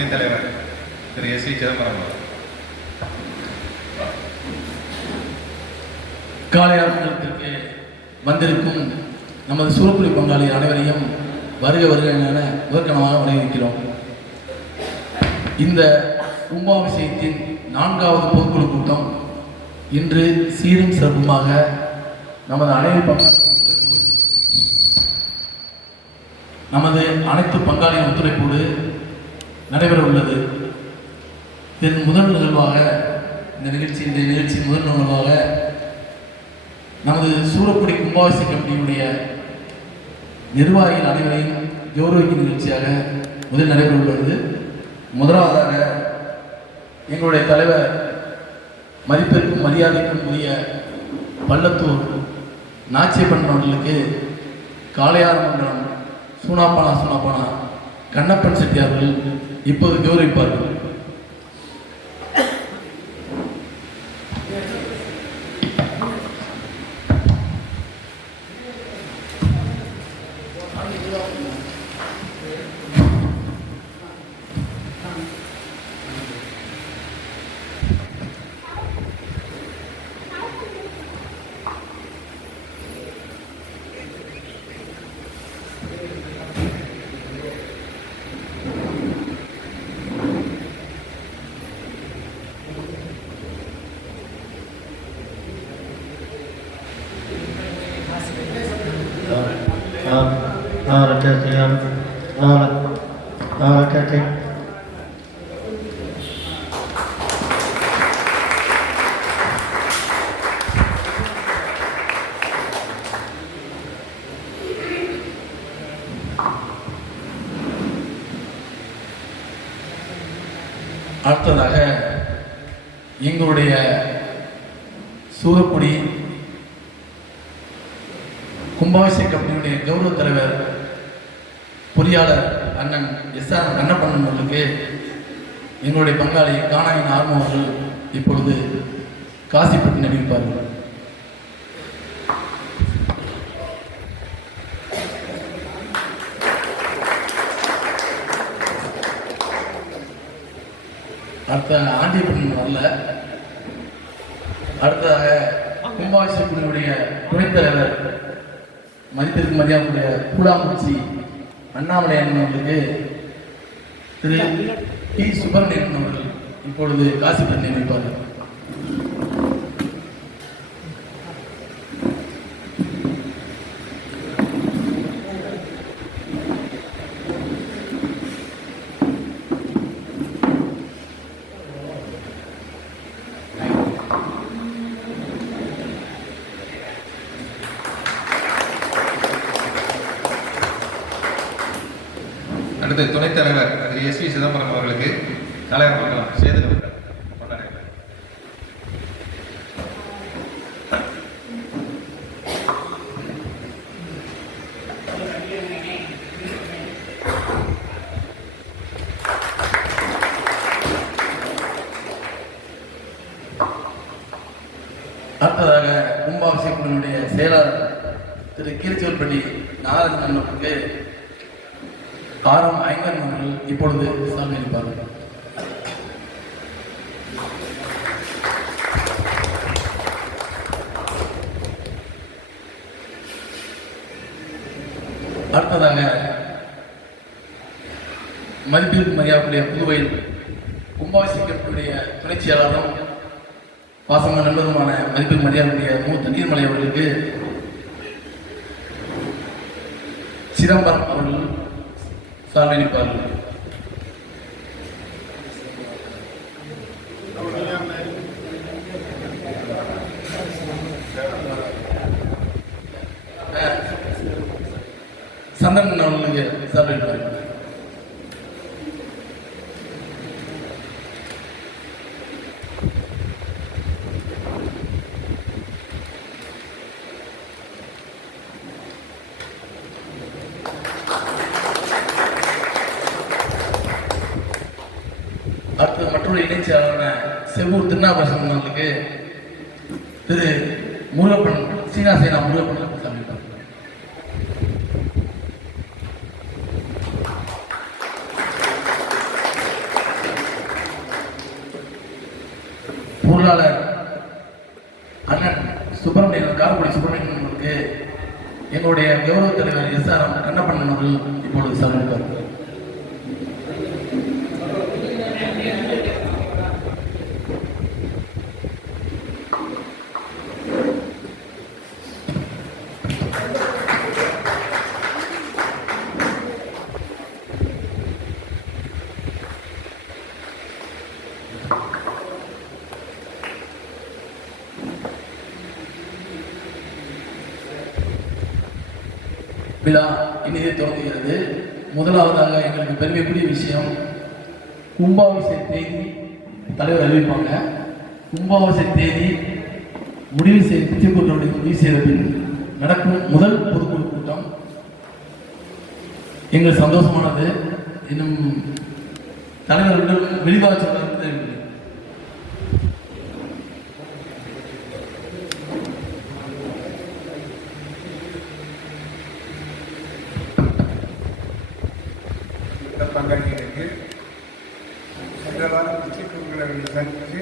துணைத் தலைவர் Thiru S C Chidambaram அவர்கள். காலை அரங்கத்திற்கு வந்திருக்கும் நமது சூரப்புலி பங்காளி அனைவரையும் வருக வருக என முதற்கனமாக வரவேற்கிறோம் இந்த கும்பாபிஷேகத்தின் நான்காவது பொதுக்குழு கூட்டம் இன்று சீரும் சிறப்புமாக நமது அனைத்து பங்காளி நமது அனைத்து பங்காளியின் ஒத்துழைப்போடு நடைபெற உள்ளது. இதன் முதல் நிகழ்வாக இந்த நிகழ்ச்சி இந்த நிகழ்ச்சியின் முதல் நிகழ்வாக நமது சூரக்குடி கும்பாசி கமிட்டியுடைய நிர்வாகிகள் அனைவரையும் கௌரவிக்கும் நிகழ்ச்சியாக முதல் நடைபெற உள்ளது. முதலாவதாக எங்களுடைய தலைவர் மதிப்பிற்கும் மரியாதைக்கும் உரிய பள்ளத்தூர் நாச்சியப்பன் அவர்களுக்கு காளையார் மன்றம் சூனாப்பானா சூனாப்பானா கண்ணப்பன் செட்டியார்கள் இப்போது கௌரவிப்பார்கள். அடுத்ததாக எங்களுடைய சூரக்குடி கும்பாபிஷேக கம்பெனியுடைய கௌரவ தலைவர் பொறியாளர் அண்ணன் எஸ் ஆர் கண்ணப்பண்ணன் அவர்களுக்கு எங்களுடைய பங்காளி காணாயின் ஆர்வம் அவர்கள் இப்பொழுது காசிப்பட்டு நடிப்பார்கள் அடுத்த ஆண்டியப்பன் வரல. அடுத்ததாக கும்பாபிஷேகத்தினுடைய துணைத் தலைவர் மதிப்பிற்கு மரியாதைக்குரிய கூடாங்குச்சி அண்ணாமலை அண்ணன் அவர்களுக்கு திரு டி. சுப்பிரமணியன் அவர்கள் இப்பொழுது காசிப்பட்டு நியமிப்பார்கள் அடுத்து துணைத் தலைவர் திரு எஸ் வி சிதம்பரம் அவர்களுக்கு தலைவர் மங்கலம் சேது அவர்கள் கொண்டாடுகிறார். அடுத்ததாக கும்பாபிஷேகத்தினுடைய செயலாளர் திரு கீழ்ச்சோல்பள்ளி நாராயணன் அவர்களுக்கு ஆரம் ஐங்கன் அவர்கள் இப்பொழுது சாமி அளிப்பார்கள் அடுத்ததாக மதிப்பிற்கு மரியாதைக்குரிய புதுவையில் கும்பாபிஷேகத்துடைய துணை செயலாளரும் பாசம நண்பருமான மதிப்பிற்கு மரியாதைக்குரிய மூத்த நீர்மலை அவர்களுக்கு சிதம்பரம் அவர்கள் சால்வை சந்தன் அவர்களுக்கு சால்வை அடுத்து மற்றொரு இணைச்சியாளரான செவ்வூர் திருநாபரசன் அவர்களுக்கு திரு முருகப்பன் சீனாசேனா முருகப்பன் சமைப்பார் பொருளாளர் அண்ணன் சுப்பிரமணியன் காரக்குடி சுப்பிரமணியன் அவர்களுக்கு எங்களுடைய கௌரவ தலைவர் எஸ் ஆர் கண்ணப்பண்ணன் அவர்கள் இப்பொழுது சமைப்பார் விழா இனிதே தொடங்குகிறது. முதலாவதாக எங்களுக்கு பெருமைக்குரிய விஷயம் கும்பாபிஷேக தேதி தலைவர் அறிவிப்பாங்க. கும்பாபிஷேக தேதி முடிவு செய்து திருக்கூட்டத்துடைய முடிவு செய்தபின் நடக்கும் முதல் பொதுக்குழு கூட்டம். எங்கள் சந்தோஷமானது. இன்னும் தலைவர்கள் விரிவாக சொல்றது இந்த பங்காளிகளுக்கு சென்ற வாரம் பிச்சைக்குங்களை சந்தித்து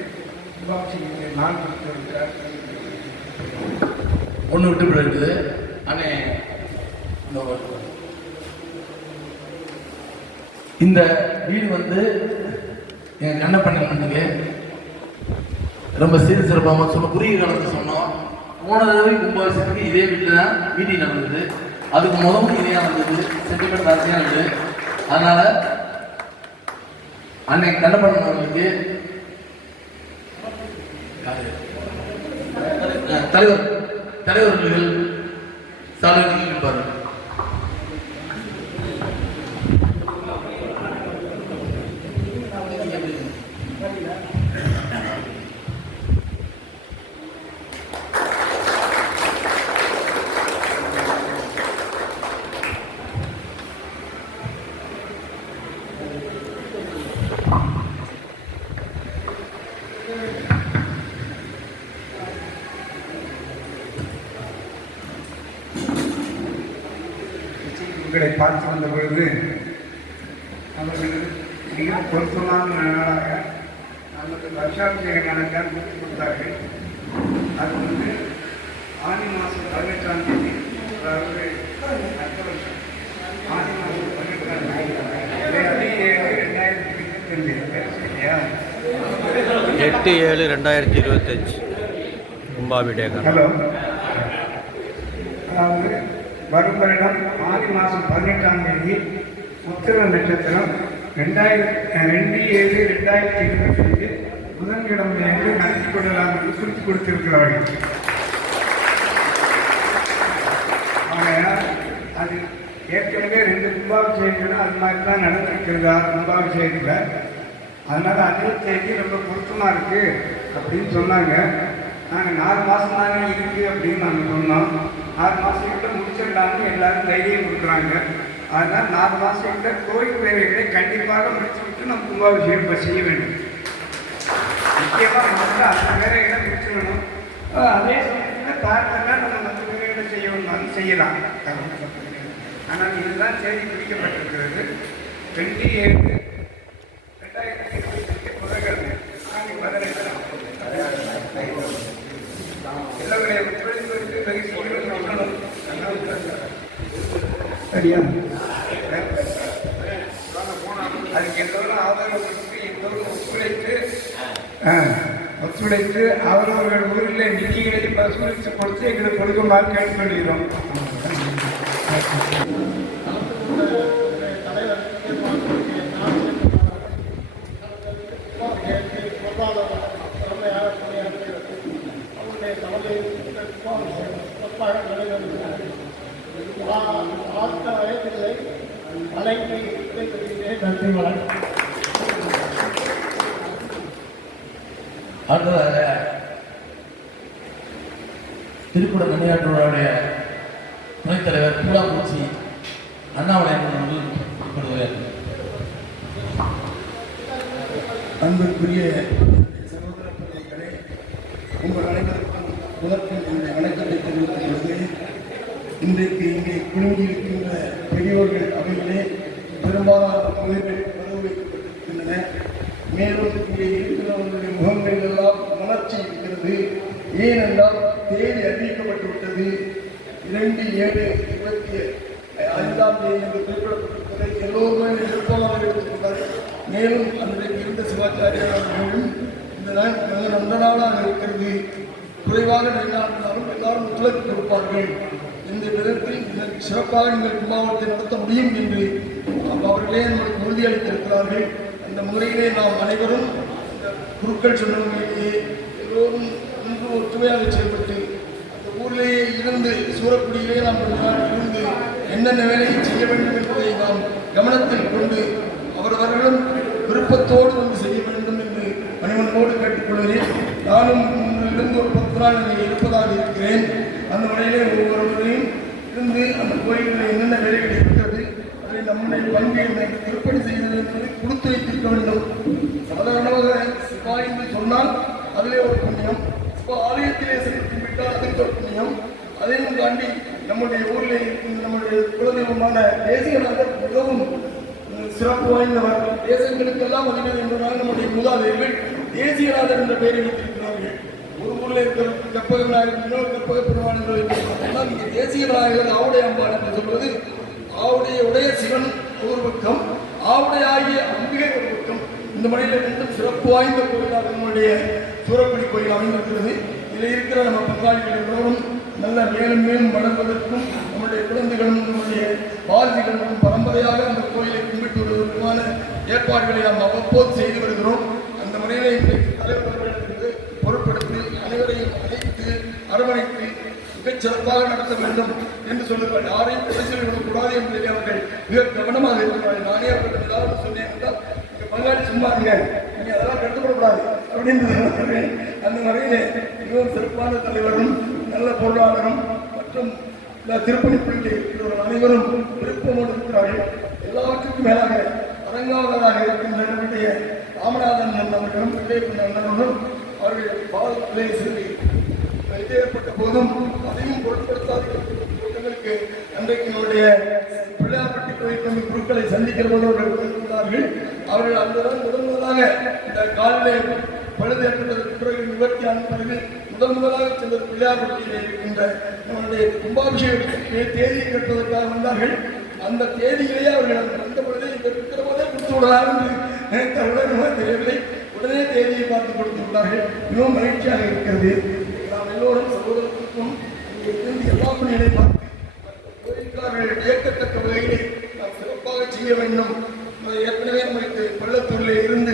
கும்பாபிஷேகத்தை கொடுத்திருக்கிறார் ஒன்று விட்டு போயிருக்குது. அண்ணே இந்த வீடு வந்து என் கண்ணப்பண்ணன் பண்ணுங்க ரொம்ப சீர சிறப்பாக சொன்ன குறுகிய காலத்தில் சொன்னோம். போன தடவை கும்பாபிஷேகத்துக்கு இதே வீட்டில் தான் மீட்டிங் நடந்தது. அதுக்கு முதல் இதே நடந்தது. சென்டிமெண்ட் ஜாஸ்தியாக இருந்தது அதனால் அன்னை கண்ணப்பண்ணன் அவர்களுக்கு தலைவர் தலைவர்கள் சாலையில் இருப்பார்கள் உங்களை பார்த்து வந்த பொழுது அவர்கள் மிக பொருத்தமான நாளாக நமக்கு வருஷாபிஷேக நாளைத்தான் கொடுத்து கொடுத்தார்கள். அது வந்து ஆனி மாதம் பதினெட்டாம் தேதி அதாவது அடுத்த வருஷம். ஆனி மாதம் பதினெட்டாம் தேதி. ரெண்டாயிரத்தி இருபத்தஞ்சு. சரியா? எட்டு ஏழு ரெண்டாயிரத்தி இருபத்தஞ்சு. கும்பாபிஷேகம். ஹலோ? அதாவது வரும் வருடம் ஆறு மாதம் பதினெட்டாம் தேதி உத்திர நட்சத்திரம் ரெண்டாயிரத்தி ரெண்டு ஏழு ரெண்டாயிரத்தி இருபத்தஞ்சு புதன்கிழமையிலிருந்து நடத்தி கொள்ளலாம் என்று குறித்து கொடுத்திருக்கிறார்கள். ஆகையால் அது ஏற்கனவே ரெண்டு கும்பாபிஷேகங்களும் அது மாதிரி தான் நடந்திருக்கிறதா கும்பாபிஷேகத்தில் அதனால் அதே தேதி ரொம்ப பொருத்தமாக இருக்குது அப்படின்னு சொன்னாங்க. நாங்கள் நாலு மாதம் தானே இருக்குது அப்படின்னு நாங்கள் சொன்னோம். ஆறு மாதம் முடிச்சிடலாம்னு எல்லாரும் தைரியம் கொடுக்குறாங்க. அதனால் நாலு மாதத்துக்கிட்ட கோயில் வேலைகளை கண்டிப்பாக முடிச்சு விட்டு நம்ம கும்பாபிஷேகம் இப்போ செய்ய வேண்டும். முக்கியமாக முதல்ல அந்த வேலைகளை முடிச்சு வேணும் அதே சமயத்தில் தாழ்த்தெல்லாம் நம்ம மற்ற வேலைகளை செய்யணும்னாலும் செய்யலாம். ஆனால் இதுதான் செய்தி பிடிக்கப்பட்டிருக்கிறது ரெண்டு ஏழு ரெண்டாயிரத்தி இருபத்தி புதன்கிழமை ஆணி பதினெட்டு எல்லோருடைய ஒத்துழைப்பிற்கு வெகு சீக்கிரம் சொல்லணும் சரியா அதுக்கு எல்லோரும் ஆதரவு கொடுத்து எல்லோரும் ஒத்துழைத்து ஆ, ஒத்துழைத்து அவரவர்கள் ஊரில் நிதிகளை வசூலித்து கொடுத்து எங்களுக்கு கொடுக்குமாறு கேட்டுக்கொள்கிறோம் நன்றி வணக்கம் அடுத்ததாக திருக்குட நன்னியாற்றுடைய துணைத் தலைவர் பூலாம்பூச்சி அண்ணாமலை அவர்கள் அன்பிற்குரிய சகோதர பெருமக்களே உங்கள் அனைவருக்கும் முதற்கும் என்னுடைய வணக்கத்தை தெரிவித்துக் கொள்கிறேன் இன்றைக்கு இங்கே குழுங்கியிருக்கின்ற பெரியோர்கள் அவையிலே பெரும்பாலான பகுதிகள் வரவு வைக்கப்பட்டிருக்கின்றன. மேலும் இங்கே இருக்கிறவர்களுடைய முகங்கள் எல்லாம் மலர்ச்சி இருக்கிறது. ஏனென்றால் தேதி அறிவிக்கப்பட்டு விட்டது இரண்டு ஏழு இருபத்தி ஐந்தாம் தேதி என்று குறிப்பிடப்பட்டிருக்கிறது எல்லோருமே எதிர்ப்பாளர்கள் எடுத்திருக்கிறார்கள் மேலும் அன்றைக்கு இருந்த சிவாச்சாரியார் இந்த நாள் மிக நல்ல நாளாக இருக்கிறது. குறைவாக நின்றாலும் எல்லாரும் ஒத்துழைப்பு கொடுப்பார்கள் இந்த இதற்கு சிறப்பாக நீங்கள் கும்பாவனத்தை நடத்த முடியும் என்று அவர்களே நமக்கு உறுதியளித்திருக்கிறார்கள். அந்த முறையிலே நாம் அனைவரும் குருக்கள் சொன்னவர்களிலேயே எல்லோரும் ஒன்று ஒற்றுமையாக செயல்பட்டு அந்த ஊரிலேயே இருந்து சூரக்குடியிலே நாம் இருந்து என்னென்ன வேலையை செய்ய வேண்டும் என்பதை நாம் கவனத்தில் கொண்டு அவரவர்களும் விருப்பத்தோடு வந்து செய்ய வேண்டும் என்று மணிமனோடு கேட்டுக்கொள்கிறேன். நானும் இருந்து ஒரு பத்து நாள் இங்கே இருப்பதாக இருக்கிறேன். அந்த முறையிலே ஒவ்வொருவரையும் இருந்து அந்த கோயிலில் என்னென்ன வேலைகள் இருக்கிறது அதை நம்முடைய பங்கை எப்படி செய்தது என்பதை கொடுத்து வைத்திருக்க வேண்டும். சாதாரணமாக சிவா என்று சொன்னால் அதிலே ஒரு புண்ணியம் சிவா ஆலயத்திலே சென்று விட்டால் அதற்கு ஒரு புண்ணியம். அதையும் தாண்டி நம்முடைய ஊரில் இருக்கின்ற நம்முடைய குலதெய்வமான தேசியநாதர் மிகவும் சிறப்பு வாய்ந்தவர். தேசங்களுக்கெல்லாம் அதிபதி என்பதால் நம்முடைய மூதாதையர்கள் தேசியநாதர் என்ற பெயரை வைத்திருக்கிறார்கள். ஒரு ஊரில் இருக்கிற கற்பக விநாயகர் இன்னொரு கற்பக பெருமாள் என்று இங்கே தேசிய விநாயகர் ஆவுடைய அம்பாள் என்று சொல்வது ஆவுடைய உடைய சிவன் ஒரு பக்கம் ஆவுடைய ஆகிய அம்பிகை ஒரு பக்கம். இந்த மலையில ரெண்டும் சிறப்பு வாய்ந்த கோயிலாக நம்முடைய சூரக்குடி கோயில் அமைந்திருக்கிறது. இதில் இருக்கிற நம்ம பங்காளிகள் எல்லோரும் நல்ல மேலும் மேலும் வளர்வதற்கும் நம்முடைய குழந்தைகளும் நம்முடைய பாரதிகளும் பரம்பரையாக அந்த கோயிலை கும்பிட்டு வருவதற்குமான ஏற்பாடுகளை நாம் அவ்வப்போது செய்து வருகிறோம். அந்த முறையிலே இன்றைக்கு சிறப்பாக நடத்த வேண்டும் என்று சொல்லுங்கள். யாரையும் குறை சொல்லிவிடக்கூடாது என்பதை அவர்கள் மிக கவனமாக இருக்கிறார்கள் நானே அவர்கள் ஏதாவது சொன்னேன் என்றால் பங்காளி சும்மா இருங்க. நீங்க அதெல்லாம் கட்டுப்படக்கூடாது அப்படின்னு அந்த வகையிலே மிகவும் சிறப்பான தலைவரும் நல்ல பொருளாளரும் மற்றும் திருப்பணி பிள்ளை இருக்கிறவர்கள் அனைவரும் விருப்பமோடு இருக்கிறார்கள். எல்லாவற்றுக்கும் மேலாக அரங்காவலராக இருக்கின்ற நம்முடைய ராமநாதன் அண்ணவர்களும் பிள்ளை அண்ணனும் அவர்கள் பாதத்திலே சென்று இது ஏற்பட்ட போதும் அதையும் பொருட்படுத்தாத. கூட்டங்களுக்கு அன்றைக்கு நம்முடைய பிள்ளையார்பட்டி கோயில் குருக்களை சந்திக்கிற போது அவர்கள் கூறினார்கள் அவர்கள் அந்த முதன் முதலாக இந்த காலிலே பழுது ஏற்பட்டதற்கு பிறகு நிவர்த்தி ஆன பிறகு முதன் முதலாக சென்ற பிள்ளையார்பட்டியில் இருக்கின்ற நம்முடைய கும்பாபிஷேகத்திற்கு தேதியை கட்டுவதற்காக வந்தார்கள். அந்த தேதியிலேயே அவர்கள் அந்த வந்த பொழுதே இங்கே இருக்கிற போதே கொடுத்து விடலாம் என்று நினைத்தவுடன் தெரியவில்லை உடனே தேதியை பார்த்து கொடுத்து விட்டார்கள். மிகவும் மகிழ்ச்சியாக இருக்கிறது. எல்லோரும் சகோதரத்துக்கும் இங்கே இருந்து எல்லா பணிகளை பார்த்து கோயில்காரர்கள் ஏற்கத்தக்க வகையிலே நாம் சிறப்பாக செய்ய வேண்டும். ஏற்கனவே நமக்கு பள்ளத்தூரில் இருந்து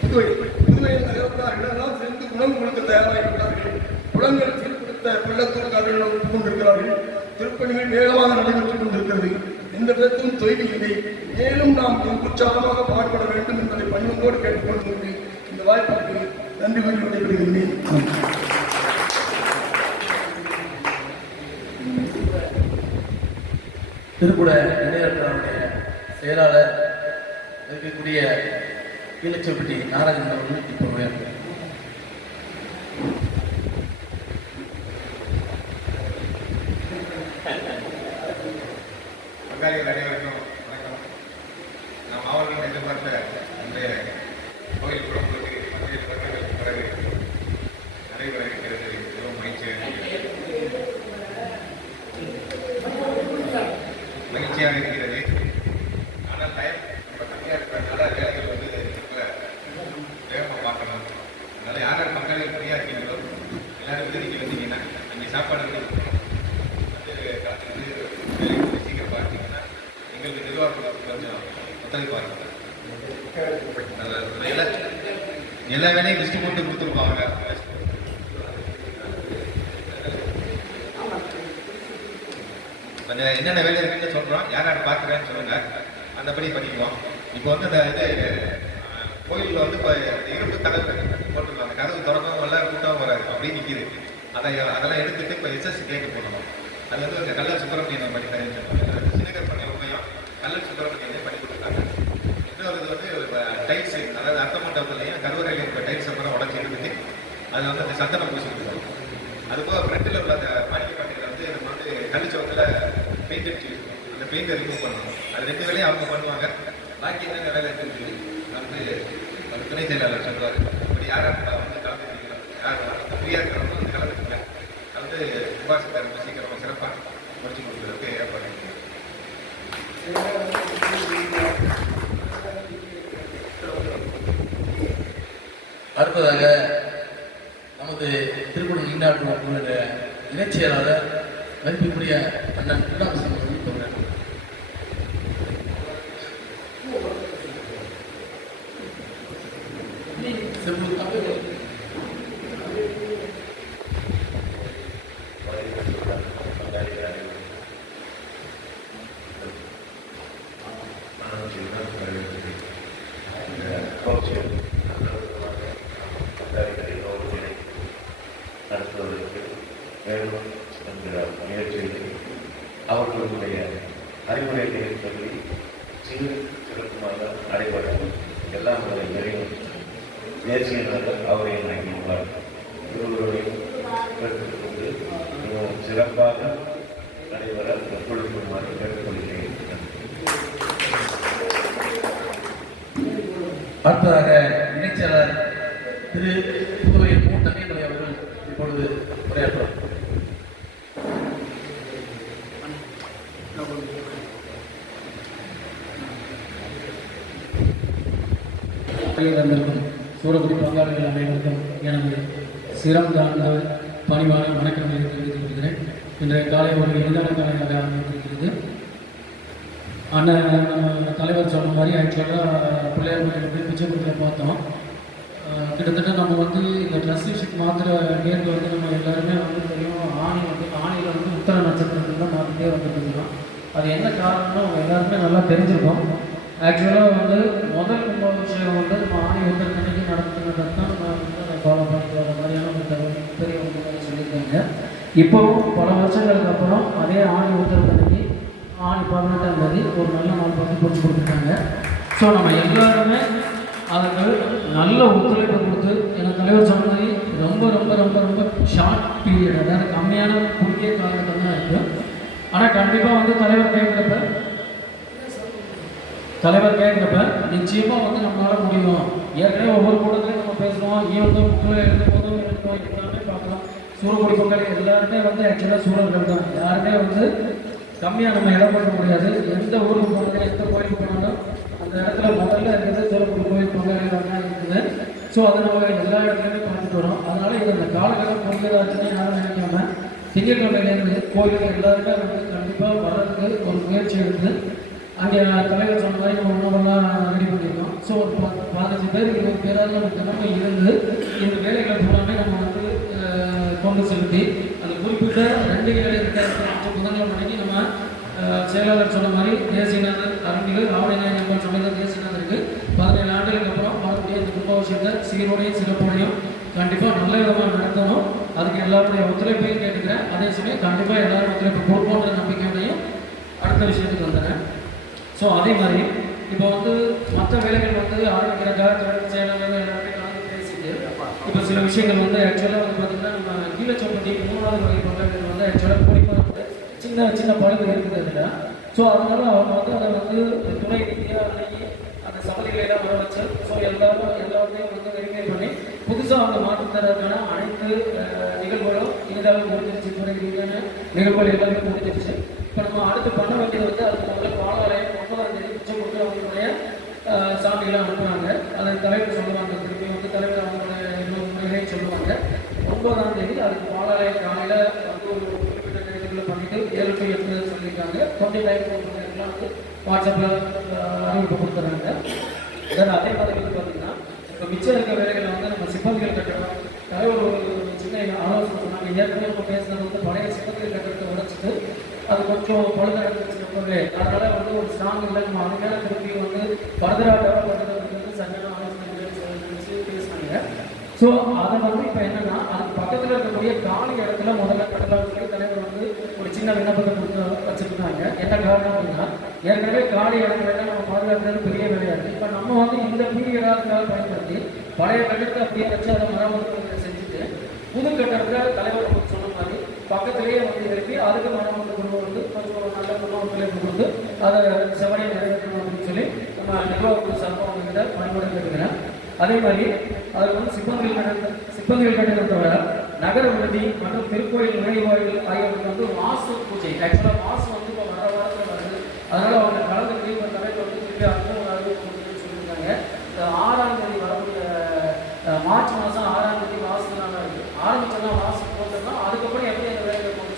புதுவை புதுவையில் நகர்த்தார்கள் எல்லாம் சேர்ந்து உணவு கொடுக்க தயாராகிவிட்டார்கள் குளங்கள் சீர்படுத்த பள்ளத்தூர்காரர்கள் ஒப்புக் கொண்டிருக்கிறார்கள் திருப்பணிகள் வேகமாக நடைபெற்றுக் கொண்டிருக்கிறது. எந்த விதத்திலும் தொய்வு இல்லை. மேலும் நாம் உற்சாகமாக பாடுபட வேண்டும் என்பதை பணிவங்கோடு கேட்டுக்கொண்டு இந்த வாய்ப்பு நன்றி கூறி விடைபெறுகின்றேன். திருக்குட இணையர்களுடைய செயலாளர் இருக்கக்கூடிய கீழச்சொல்பட்டி நாராயணன் அவர்கள் இப்போ உயர்ந்தார். பங்காளிகள் அனைவருக்கும் வணக்கம் நாம் ஆவலுடன் எதிர்பார்த்த இன்றைய கோயில் குளங்களுக்கு பதினேழு வருடங்களுக்கு பிறகு நடைபெற இருக்கிறது மிகவும் மகிழ்ச்சியாக இருக்கிறது. யார் யார் பங்காளிகள் ஃப்ரீயாக இருக்கீங்களோ எல்லாரும் விடுதிக்கு வந்தீங்கன்னா அங்கே சாப்பாடு வந்து வந்து கலந்துக்கிட்டு வேலையை கொஞ்சம் சீக்கிரம் பார்த்தீங்கன்னா எங்களுக்கு நிர்வாகத்துக்கு கொஞ்சம் ஒத்துழைப்பாக இருக்கும் நல்ல- எல்லா எல்லா வேலையும் லிஸ்ட் போட்டு கொடுத்துருப்பாங்க கொஞ்சம் என்னென்ன வேலை இருக்குன்னு சொல்கிறோம் யார் யார் பார்க்குறேன்னு சொல்லுங்க அந்தபடி பண்ணிக்குவோம் இப்போ வந்து இந்த இது அஹ், கோயில்ல வந்து இப்போ இரும்பு கதவு போட்டுருக்காங்க கதவு திறக்கவும் வரல கூட்டமும் வராது அப்படியே நிற்கிது அதை அதெல்லாம் எடுத்துட்டு இப்போ எஸ்எஸ் கேட்டு போடணும் அது வந்து இந்த கல்லர் சுப்பிரமணியன் பண்ணி தரேன்னு சொன்னாங்க சினகர் பண்ணி உண்மையும் கல்லர் சுப்பிரமணியனே பண்ணி கொடுத்தாங்க இன்னொரு இது வந்து டைல்ஸ் அதாவது அர்த்த மண்டபத்துலையும் கருவறையில் இருக்க டைல்ஸ் அப்புறம் உடச்சி எடுத்து அதில் வந்து அந்த சந்தனம் பூசி கொடுத்தாங்க அதுபோக ஃப்ரண்ட்டில் உள்ள அந்த மாளிகை பாட்டியில் வந்து நம்ம வந்து கல்லுச்சவத்தில் பெயிண்ட் அடிச்சு அந்த பெயிண்டை ரிமூவ் பண்ணணும். அது ரெண்டு வேலையும் அவங்க பண்ணுவாங்க. பாக்கி என்னென்ன வேலை இருக்குன்னு சொல்லி வந்து அந்த துணை செயலாளர் சொல்லுவார். இப்படி யாராக இருந்தால் வந்து கலந்துக்கலாம் யார் ஃப்ரீயாக இருக்கிறவங்க வந்து கலந்துக்கல வந்து உபாசத்தை ரொம்ப சீக்கிரமாக சிறப்பாக முடிச்சு கொடுக்குறது அடுத்ததாக நமது திருப்பூர் ஈண்டாட்டு அவர்களுடைய இணைச் செயலாளர் மதிப்புக்குரிய அண்ணன் குலாபசன் அவர்கள் சொல்கிறார் செம்பு தமிழ் நடத்துவதற்கு வேண்டும் என்கிற முயற்சியில் அவர்களுடைய அறிவுரைகளை சொல்லி சிறு சிறப்புமாக நடைபெற எல்லாம் வல்ல இறைவன் முயற்சியினார்கள் அவரை நம்பியுள்ளார் இருவருடையும் கேட்டுக்கொண்டு மிகவும் சிறப்பாக நடைபெற ஒத்துழைக்குமாறு கேட்டுக்கொள்கிறேன் அடுத்ததாக இணைச் செயலாளர் திரு புதுவை மு அவர்கள் இப்பொழுது உரையாற்றுவார் பங்காளிகள் அனைவருக்கும் எனது சிரம் தாழ்ந்த பணிவான வணக்கங்களை தெரிவித்துக் கொள்கிறேன். இன்றைய காலை ஒரு எளிதான காலையாக அமைந்திருக்கிறது. அண்ணன் நம்ம தலைவர் சொன்ன மாதிரி ஆக்சுவலாக பிள்ளையார் கோயிலில் போய் பிச்சை பார்த்தோம். வந்து இந்த ட்ரஸ்டிஷிப் மாத்திர டேட் வந்து நம்ம எல்லாருமே வந்து தெரியும். ஆணி வந்து ஆணியில் வந்து உத்தர நட்சத்திரத்தில் தான் மாற்றிட்டே வந்துட்டு இருக்கோம் அது என்ன காரணம்னா அவங்க எல்லாருமே நல்லா தெரிஞ்சிருக்கோம். ஆக்சுவலாக வந்து முதல் கும்பாபிஷேகம் வந்து நம்ம ஆணி உத்தர அன்னைக்கு நடத்துனதை தான் நம்ம வந்து அதை ஃபாலோ பண்ணிட்டு வர மாதிரியான ஒரு தகவல் பெரியவங்க சொல்லியிருக்காங்க. இப்போ பல வருஷங்களுக்கு அப்புறம் அதே ஆணி உத்தர அன்னைக்கு ஆணி பதினெட்டாம் தேதி ஒரு நல்ல நாள் பார்த்து குறிச்சு கொடுத்துருக்காங்க. ஸோ நம்ம எல்லாருமே அதுக்கு நல்ல ஒத்துழைப்பு கொடுத்து எனக்கு தலைவர் சொன்ன மாதிரி ரொம்ப ரொம்ப ரொம்ப ரொம்ப ஷார்ட் பீரியட் அதாவது கம்மியான குறுகிய காலகட்டம் தான் இருக்குது ஆனால் கண்டிப்பாக வந்து தலைவர் கேட்குறப்ப தலைவர் கேட்குறப்ப நிச்சயமாக வந்து நம்மளால் முடியும். ஏற்கனவே ஒவ்வொரு கூட்டத்திலையும் நம்ம பேசுகிறோம் ஈவந்தோ புக்கில் எழுதும் போதும் எழுதுறோம் எல்லாமே பார்க்கலாம். சூழல் கொடுக்கல எல்லாருமே வந்து ஆக்சுவலாக சூழல்கள் தான். யாருமே வந்து கம்மியாக நம்ம இடம் பண்ண முடியாது. எந்த ஊருக்கு போனாலும் எந்த கோயிலுக்கு போனாலும் அந்த இடத்துல முதல்ல இருக்கிறது சூரக்குடி கோயில் பொங்கலாம் இருக்குது. ஸோ அதை நம்ம எல்லா இடத்துலையுமே பார்த்துட்டு வரோம். அதனால் இது அந்த காலகட்டம் பொங்கலாச்சுன்னு யாரும் நினைக்காம திங்கட்கிழமையிலேருந்து கோயிலுக்கு எல்லாருமே வந்து கண்டிப்பாக வர்றதுக்கு ஒரு முயற்சி எடுத்து அங்கே தலைவர் சொன்ன மாதிரி நம்ம உணவெல்லாம் ரெடி பண்ணியிருக்கோம். ஸோ ஒரு பதினஞ்சு பேர் இருபது பேராக நம்ம தினமும் இருந்து இந்த வேலைகளை பூராமே நம்ம வந்து கொண்டு செலுத்தி குறிப்பிட்ட ரெண்டு இடத்திற்கு ரெண்டாயிரத்தி புதன்கிழமை அன்னைக்கு நம்ம செயலாளர் சொன்ன மாதிரி தேசியநாதர் அரங்கில் என்பவர் சொன்னது தேசியநாதருக்கு பதினேழு ஆண்டுகளுக்கு அப்புறம் வரக்கூடிய இந்த கும்பாபிஷேகத்தை சீரோடையும் சிறப்போடையும் கண்டிப்பாக நல்ல விதமாக நடத்தணும். அதுக்கு எல்லாருடைய ஒத்துழைப்பையும் கேட்டுக்கிறேன். அதே சமயம் கண்டிப்பாக எல்லாரும் ஒத்துழைப்பு கொடுப்போன்ற நம்பிக்கையோடையும் அடுத்த விஷயத்துக்கு வந்துடுறேன். ஸோ அதே மாதிரி இப்போ வந்து மற்ற வேலைகள் வந்து ஆரம்பிக்கிறக்காக தொழில் செயலாளர்கள் எல்லாருமே இப்போ சில விஷயங்கள் வந்து ஆக்சுவலாக வந்து பார்த்தீங்கன்னா நம்ம கீழச்சொப்பட்டி மூணாவது வகை பங்காளிகள் வந்து ஆக்சுவலாக குறிப்பாக வந்து சின்ன சின்ன பழுது இருக்குது அதில் ஸோ அதனால அவங்க வந்து அதை வந்து துணை ரீதியாக அன்னைக்கு அந்த சபதிகளை எல்லாம் வர வச்சு ஸோ எல்லாரும் எல்லாத்தையும் வந்து வெரிஃபை பண்ணி புதுசாக அவங்க மாற்றுத்தரதுக்கான அனைத்து நிகழ்வுகளும் இனிதாக முடிஞ்சிருச்சு துணை ரீதியான நிகழ்வுகள் எல்லாமே முடிஞ்சிருச்சு. இப்போ நம்ம அடுத்து பண்ண வேண்டியது வந்து அதுக்கு முதல்ல பாலாலயம் ஒன்பதாம் தேதி உச்சம் கொடுத்து அவங்களுடைய அஹ், அனுப்புனாங்க. அதை தலைவர் சொல்லுவாங்க. திருப்பி வந்து தலைவர் அவங்களுடைய அதுக்கு மாலாலய காலையில் வந்து ஒரு குறிப்பிட்ட நேரத்தில் பண்ணிட்டு ஏழு டு எட்டு சொல்லியிருக்காங்க. கொஞ்சம் டைம் கொடுத்துருக்கலாம் வந்து வாட்ஸ்அப்பில் அறிவிப்பு கொடுத்துறாங்க. தென் அதே மாதிரி வந்து பார்த்தீங்கன்னா இப்போ மிச்சம் இருக்க வேலைகளை வந்து நம்ம சிப்பந்திகள் கட்டணும். தலைவர் ஒரு சின்ன ஆலோசனை சொன்னாங்க. ஏற்கனவே இப்போ பேசுனது வந்து பழைய சிப்பந்திகள் கட்டணத்தை உடைச்சிட்டு அது கொஞ்சம் பழுத இருந்துச்சு அதனால வந்து ஒரு ஸ்ட்ராங் இல்லை நம்ம அதுக்கான திருப்பி வந்து ஃபர்தராக டெவலப் பண்ணுறது சங்கடம் சரியான ஆலோசனை சொல்லி பேசினாங்க ஸோ அதை வந்து இப்போ என்னன்னா அதுக்கு பக்கத்தில் இருக்கக்கூடிய காலி இடத்துல முதல்ல கட்டலாம் தலைவர் வந்து ஒரு சின்ன விண்ணப்பத்தை கொடுத்து வச்சுருந்தாங்க. என்ன காரணம் அப்படின்னா ஏற்கனவே காலி இடத்துல நம்ம பாதுகாக்கிறது பெரிய கிடையாது இப்போ நம்ம வந்து இந்த பீரியடாக பயன்படுத்தி பழைய கட்டத்தை அப்படியே வச்சு அதை மரமத்து செஞ்சுட்டு புது கட்டத்தை தலைவர் நமக்கு சொன்ன மாதிரி பக்கத்திலேயே வந்து இறக்கி அதுக்கு மரமத்து கொண்டு வந்து கொஞ்சம் ஒரு நல்ல முன்னோட்டங்களை கொடுத்து அதை செவனையை நிறைவேற்றணும் அப்படின்னு சொல்லி நம்ம நிர்வாகத்தில் சம்பவம் சார்பாக இருக்கிறேன் அதே மாதிரி அதில் வந்து சிப்பந்திகள் கட்டண சிப்பந்திகள் கட்டணத்தை நகர விடுதி மற்றும் திருக்கோயில் நுழைவாயில் ஆகியவற்றுக்கு வந்து மாசு பூஜை ஆக்சுவலாக மாசு வந்து இப்போ வர வாரத்தில் வருது. அதனால் அவங்க கலந்து இப்போ தலைவர் வந்து திருப்பி அடுத்த அறிவிப்பு சொல்லியிருக்காங்க. இந்த ஆறாம் தேதி வரக்கூடிய மார்ச் மாதம் ஆறாம் தேதி மாசு நாளாக இருக்குது ஆரம்பிச்சோம்னா மாசு போட்டோம்னா அதுக்கப்புறம் எப்படி அந்த வேலையை கொண்டு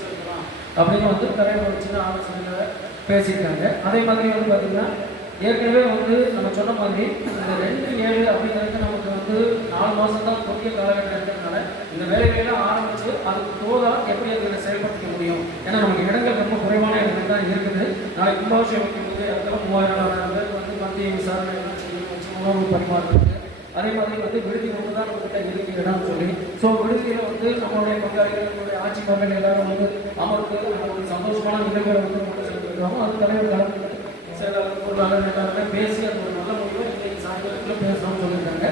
அப்படின்னு வந்து தலைவர் ஒரு சின்ன ஆலோசனைகளை பேசியிருக்காங்க. அதே மாதிரி வந்து பார்த்தீங்கன்னா ஏற்கனவே வந்து நம்ம சொன்ன மாதிரி இந்த ரெண்டு ஏழு அப்படிங்கிறது நமக்கு வந்து நாலு மாதம் தான் புதிய காலகட்டம் இருக்கிறதுனால இந்த வேலைகளை ஆரம்பித்து அதுக்கு தோதாக எப்படி அதை செயல்படுத்த முடியும்? ஏன்னா நமக்கு இடங்கள் ரொம்ப குறைவான இடங்கள் தான் இருக்குது. நாளைக்கு கும்பாபிஷேகம் வைக்கும்போது இடத்துல மூவாயிரம் நாலாயிரம் பேர் வந்து மத்திய விசாரணை எல்லாம் செய்யணும் உணவு பரிமாறுறது. அதே மாதிரி வந்து விடுதி ஒன்று தான் நம்மகிட்ட இருக்கு இடம்னு சொல்லி. ஸோ விடுதியில் வந்து நம்மளுடைய பங்காளிகள் நம்மளுடைய ஆட்சிக்காரர்கள் எல்லாரும் வந்து அமர்ந்து நம்ம ஒரு சந்தோஷமான நிகழ்வுகளை வந்து நம்ம செலுத்திருக்கிறோம் அது தலைவர் கலந்து செயலாளர் பொருளாளர் எல்லாருமே பேசி அது ஒரு நல்ல முடிவை இன்றைக்கு சாயங்காலத்தில் பேசணும்னு சொல்லியிருக்காங்க.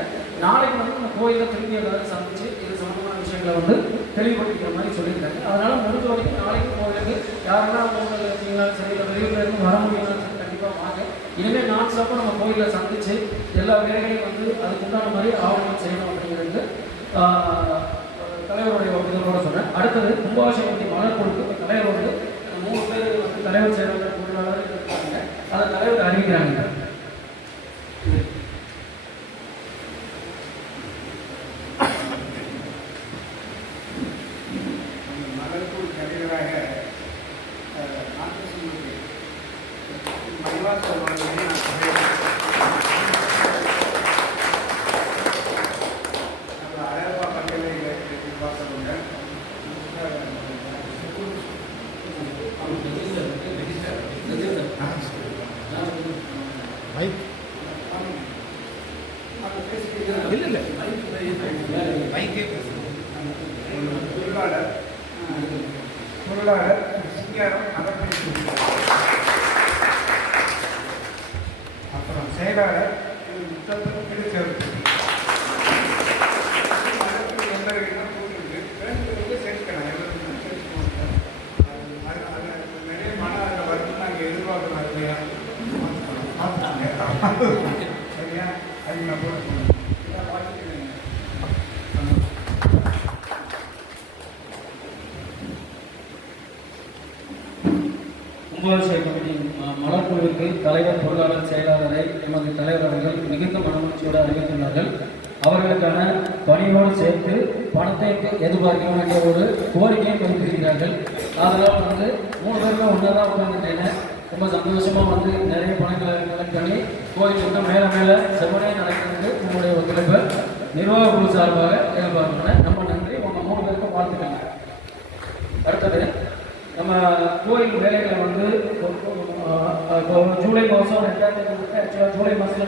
நாளைக்கு வந்து நம்ம கோயிலில் திரும்பி எல்லாரும் சந்திச்சு இது சம்பந்தமான விஷயங்களை வந்து தெளிவுபடுத்திக்கிற மாதிரி சொல்லியிருக்காங்க. அதனால முடிஞ்ச வரைக்கும் நாளைக்கு கோயிலுக்கு யாருன்னா உங்களுக்கு இருக்கீங்களாலும் சரி இல்லை வெளியூர்ல இருந்து வர முடியும்னாலும் சரி கண்டிப்பாக வாங்க. இனிமேல் நான் ஸ்டாப்பாக நம்ம கோயிலில் சந்திச்சு எல்லா வேலைகளையும் வந்து அதுக்கு உண்டான மாதிரி ஆவணம் செய்யணும் அப்படிங்கிறது தலைவருடைய இதோட சொன்னேன் அடுத்தது கும்பாபிஷேகத்தை மலர் கொடுத்து தலைவர் வந்து மூணு பேர் வந்து தலைவர் செயலாளர் அதை தலைவர் அறிவிக்கிறாங்க மலர்பூர் தலைவராக நாட்டுக்கு மணிவாசல் அவர்களை நான் வரவேற்கிறேன். நம்ம அழகப்பா பல்கலைக்கழகத்தில் பார்த்தவங்க இல்லை மைக்கே பொருளாளர் பொருளாளர் சிங்காரம் நகர்படி அப்புறம் செயலாளர் முத்தப்பன் திருச்செருப்பு எண்பதுலாம் போட்டுருக்கு வேண்டுகிறவங்க சேர்க்கலாம் எல்லாருமே சேர்த்துக்கோங்க அது அது அது நிறைய மன அதில் வருதுன்னு நாங்கள் எதிர்பார்க்குறோம் இல்லையா பார்த்துக்கோங்க சரியா அது நான் போட்டு வாழ்த்துக்கிறேன் கும்பாபிஷேக கமிட்டி ம- மலர்குழுவிற்கு தலைவர் பொருளாளர் செயலாளரை எமது தலைவர் அவர்கள் மிகுந்த மனமகிழ்ச்சியோடு அறிவித்துள்ளார்கள். அவர்களுக்கான பணியோடு சேர்த்து பணத்தை எதிர்பார்க்க வேண்டிய ஒரு கோரிக்கையை கொடுத்திருக்கிறார்கள். அதெல்லாம் வந்து மூணு பேருமே ஒன்றா தான் உட்காந்துட்டேன் ரொம்ப சந்தோஷமாக வந்து நிறைய பணங்களை கலெக்ட் பண்ணி கோயில் இன்னும் மேலே மேலே செவ்வனே நடக்கிறது உங்களுடைய ஒத்துழைப்பை நிர்வாக குழு சார்பாக எதிர்பார்க்கிறேன். ரொம்ப நன்றி. உங்கள் மூணு பேருக்கும் வாழ்த்துக்கள் அடுத்தது நம்ம கோயில் வேலைகளை வந்து ஜூலை மாதம் ரெண்டாயிரத்தி ஆக்சுவலாக ஜூலை மாதத்தில்